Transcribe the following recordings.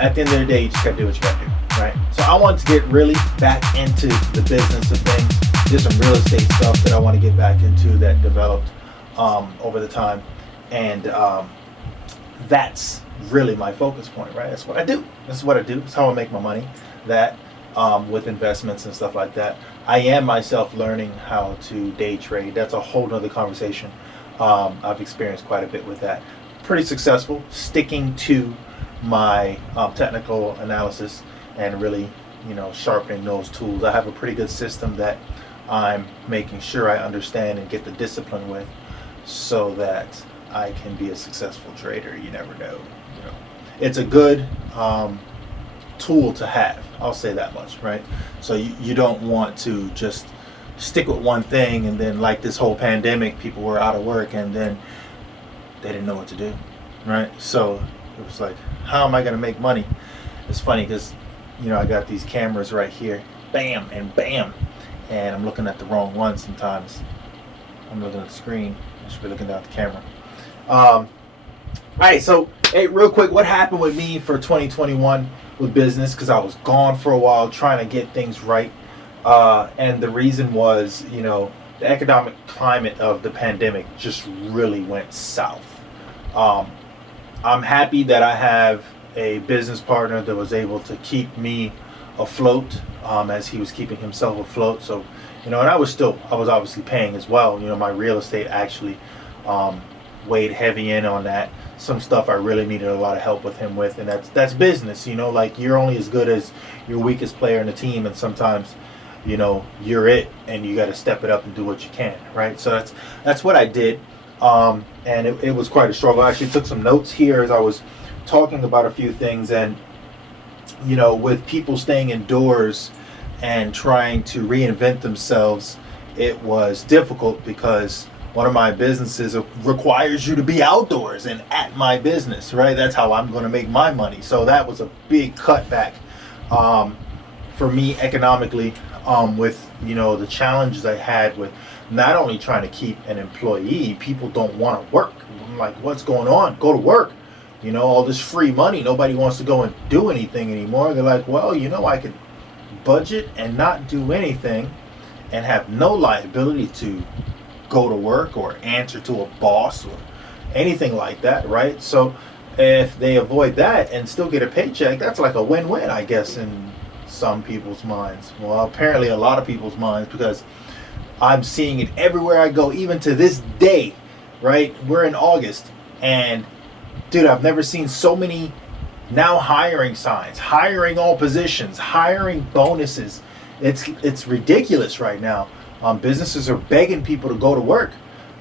at the end of the day, you just gotta do what you gotta do, right? So I want to get really back into the business of things. There's some real estate stuff that I want to get back into that developed over the time, and that's really my focus point, right? That's what I do. That's what I do. That's how I make my money. That with investments and stuff like that. I am myself learning how to day trade. That's a whole nother conversation. I've experienced quite a bit with that. Pretty successful, sticking to my technical analysis and really, sharpening those tools. I have a pretty good system that I'm making sure I understand and get the discipline with, so that I can be a successful trader. You never know. It's a good tool to have. I'll say that much, right? So you don't want to just stick with one thing, and then like this whole pandemic, people were out of work and then they didn't know what to do, right? So it was like, how am I going to make money? It's funny because, I got these cameras right here, bam and bam, and I'm looking at the wrong one sometimes. I'm looking at the screen. I should be looking down at the camera. All right, so hey, real quick, what happened with me for 2021 with business? Because I was gone for a while trying to get things right, and the reason was, the economic climate of the pandemic just really went south. I'm happy that I have a business partner that was able to keep me afloat, as he was keeping himself afloat. So, and I was obviously paying as well. My real estate actually weighed heavy in on that. Some stuff I really needed a lot of help with him with, and that's business. Like, you're only as good as your weakest player in the team, and sometimes, you're it, and you got to step it up and do what you can, right? So that's what I did, and it was quite a struggle. I actually took some notes here as I was talking about a few things, and with people staying indoors and trying to reinvent themselves, it was difficult because one of my businesses requires you to be outdoors and at my business, right? That's how I'm going to make my money. So that was a big cutback for me economically, with, the challenges I had with not only trying to keep an employee. People don't want to work. I'm like, what's going on? Go to work. All this free money. Nobody wants to go and do anything anymore. They're like, well, I could budget and not do anything and have no liability to go to work or answer to a boss or anything like that, right? So if they avoid that and still get a paycheck, that's like a win-win, I guess, in some people's minds. Well, apparently a lot of people's minds, because I'm seeing it everywhere I go, even to this day, right? We're in August, and dude, I've never seen so many now hiring signs, hiring all positions, hiring bonuses. It's ridiculous right now. Businesses are begging people to go to work,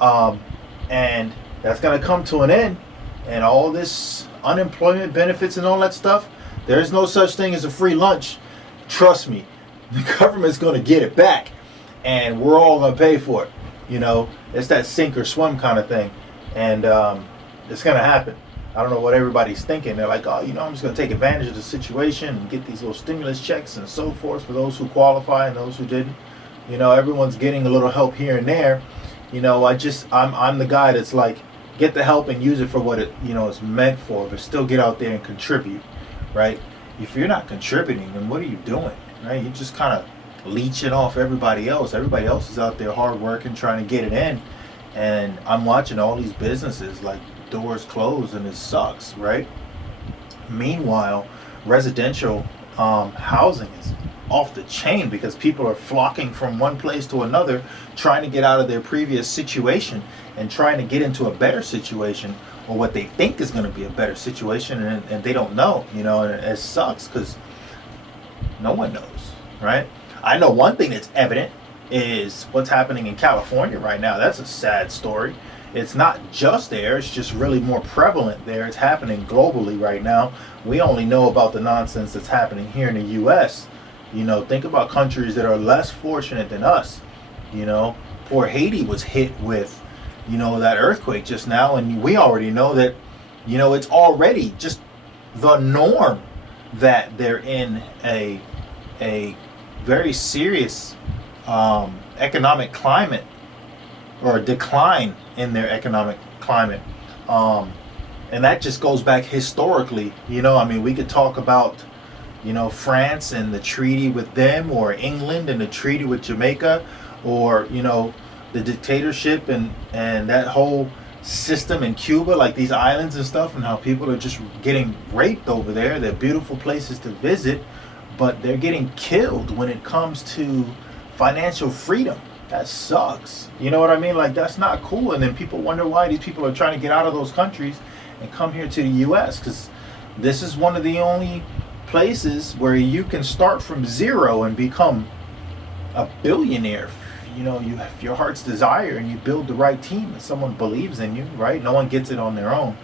and that's going to come to an end. And all this unemployment benefits and all that stuff, there's no such thing as a free lunch. Trust me, the government's going to get it back, and we're all going to pay for it. It's that sink or swim kind of thing, and it's going to happen. I don't know what everybody's thinking. They're like, oh, I'm just going to take advantage of the situation and get these little stimulus checks and so forth for those who qualify and those who didn't. Everyone's getting a little help here and there. I'm the guy that's like, get the help and use it for what it, is meant for, but still get out there and contribute, right? If you're not contributing, then what are you doing, right? You're just kind of leeching off everybody else. Everybody else is out there hard working, trying to get it in. And I'm watching all these businesses, like, doors closed, and it sucks, right? Meanwhile, residential housing is off the chain because people are flocking from one place to another, trying to get out of their previous situation and trying to get into a better situation, or what they think is going to be a better situation, and they don't know, and it sucks because no one knows, right? I know one thing that's evident is what's happening in California right now. That's a sad story. It's not just there, it's just really more prevalent there. It's happening globally right now. We only know about the nonsense that's happening here in the US. Think about countries that are less fortunate than us. Poor Haiti was hit with, that earthquake just now, and we already know that, it's already just the norm that they're in a very serious economic climate, or a decline in their economic climate, And that just goes back historically. I mean, we could talk about, France and the treaty with them, or England and the treaty with Jamaica, or, the dictatorship and that whole system in Cuba, like these islands and stuff, and how people are just getting raped over there. They're beautiful places to visit, but they're getting killed when it comes to financial freedom. That sucks. You know what I mean? Like, that's not cool. And then people wonder why these people are trying to get out of those countries and come here to the U.S., because this is one of the only places where you can start from zero and become a billionaire. You have your heart's desire, and you build the right team, and someone believes in you, right? No one gets it on their own.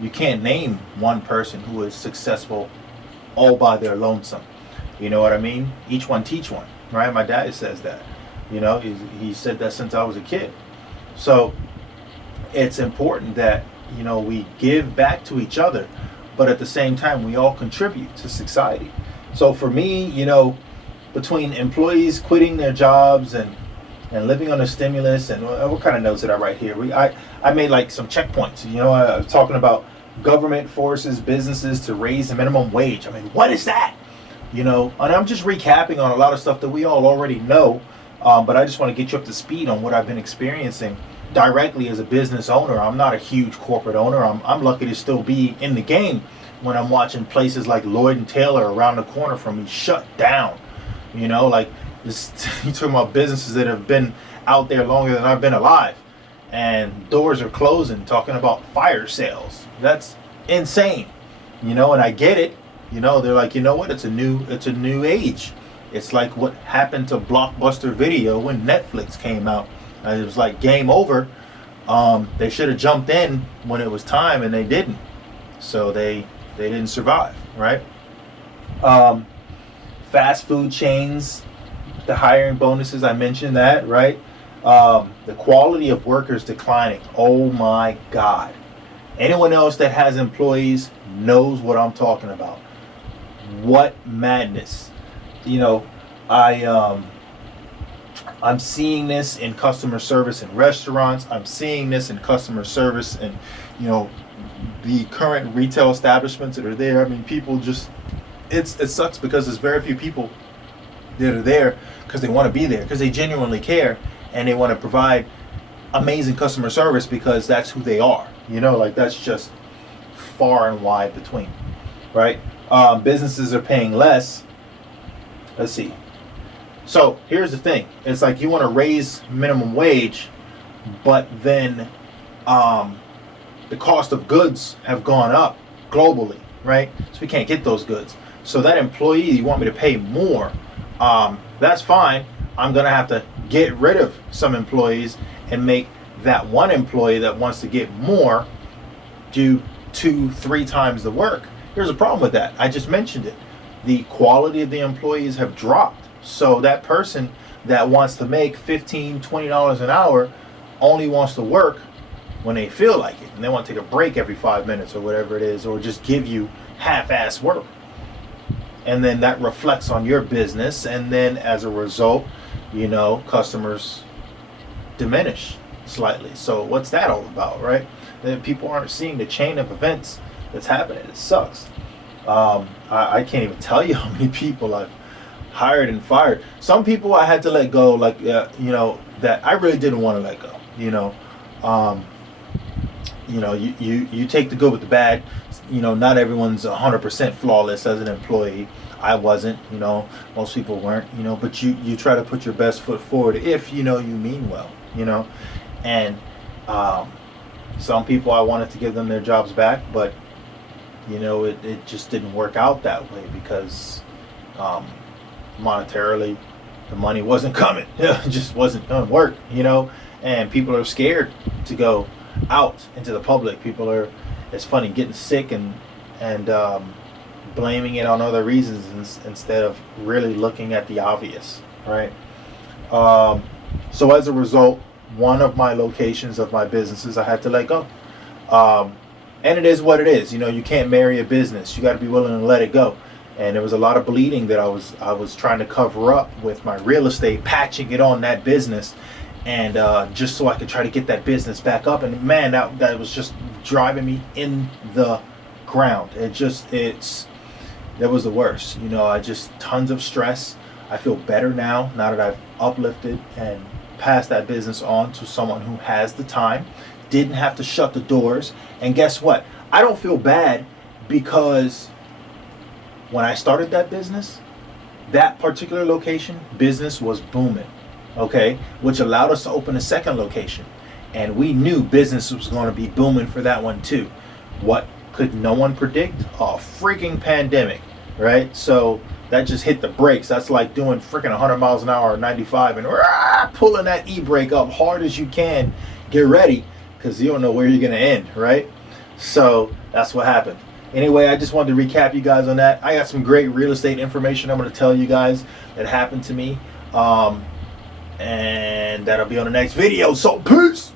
You can't name one person who is successful all by their lonesome. You know what I mean? Each one teach one, right? My dad says that. He said that since I was a kid. So it's important that, we give back to each other, but at the same time, we all contribute to society. So for me, between employees quitting their jobs and living on a stimulus, and what kind of notes did I write here? I made like some checkpoints. I was talking about government forces businesses to raise the minimum wage. I mean, what is that? And I'm just recapping on a lot of stuff that we all already know, but I just want to get you up to speed on what I've been experiencing directly as a business owner. I'm not a huge corporate owner. I'm lucky to still be in the game when I'm watching places like Lloyd & Taylor around the corner from me shut down. Like this, you're talking about businesses that have been out there longer than I've been alive, and doors are closing, talking about fire sales. That's insane. And I get it. They're like, what? It's a new age. It's like what happened to Blockbuster Video when Netflix came out. It was like game over. They should have jumped in when it was time, and they didn't. So they didn't survive, right? Fast food chains, the hiring bonuses, I mentioned that, right? The quality of workers declining. Oh my God. Anyone else that has employees knows what I'm talking about. What madness. I'm seeing this in customer service in restaurants. I'm seeing this in customer service and, the current retail establishments that are there. I mean, people just, it sucks because there's very few people that are there because they want to be there, because they genuinely care, and they want to provide amazing customer service because that's who they are. Like, that's just far and wide between, right? Businesses are paying less. Let's see. So here's the thing. It's like you want to raise minimum wage, but then the cost of goods have gone up globally, right? So we can't get those goods. So that employee, you want me to pay more. That's fine. I'm going to have to get rid of some employees and make that one employee that wants to get more do 2-3 times the work. Here's a problem with that. I just mentioned it. The quality of the employees have dropped. So that person that wants to make $15, $20 an hour only wants to work when they feel like it. And they want to take a break every 5 minutes or whatever it is, or just give you half-ass work. And then that reflects on your business. And then as a result, customers diminish slightly. So what's that all about, right? Then people aren't seeing the chain of events that's happening. It sucks. I can't even tell you how many people I've hired and fired. Some people I had to let go, like, that I really didn't want to let go. You take the good with the bad. Not everyone's 100% flawless as an employee. I wasn't, most people weren't, but you try to put your best foot forward if, you mean well, and some people I wanted to give them their jobs back, but, it just didn't work out that way because monetarily the money wasn't coming. It just wasn't going to work, and people are scared to go out into the public. People are, it's funny, getting sick and blaming it on other reasons instead of really looking at the obvious, right? So as a result, one of my locations of my businesses I had to let go. And it is what it is. You can't marry a business. You got to be willing to let it go. And there was a lot of bleeding that I was trying to cover up with my real estate, patching it on that business. and just so I could try to get that business back up. And man, that was just driving me in the ground. That was the worst. I just tons of stress. I feel better now that I've uplifted and passed that business on to someone who has the time, didn't have to shut the doors. And guess what? I don't feel bad, because when I started that business, that particular location business was booming, okay, which allowed us to open a second location, and we knew business was going to be booming for that one too. What could no one predict? A freaking pandemic, right? So that just hit the brakes. That's like doing freaking 100 miles an hour or 95 and pulling that e-brake up hard as you can. Get ready, because you don't know where you're going to end, right? So that's what happened. Anyway, I just wanted to recap you guys on that. I got some great real estate information I'm going to tell you guys that happened to me. And that'll be on the next video. So peace.